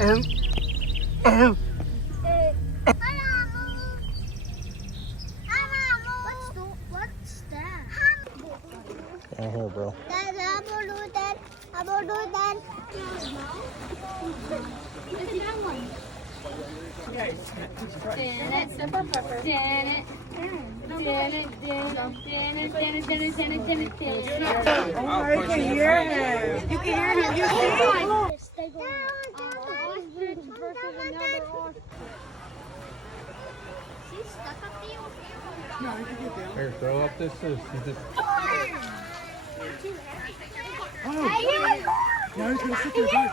Um, um. What's that? Right here, bro. Look at that one. Janet, step up, Pepper. Janet. Janet. Oh, you can hear him. You can hear him. You see? Here, throw up this. Oh, now he's gonna sit there.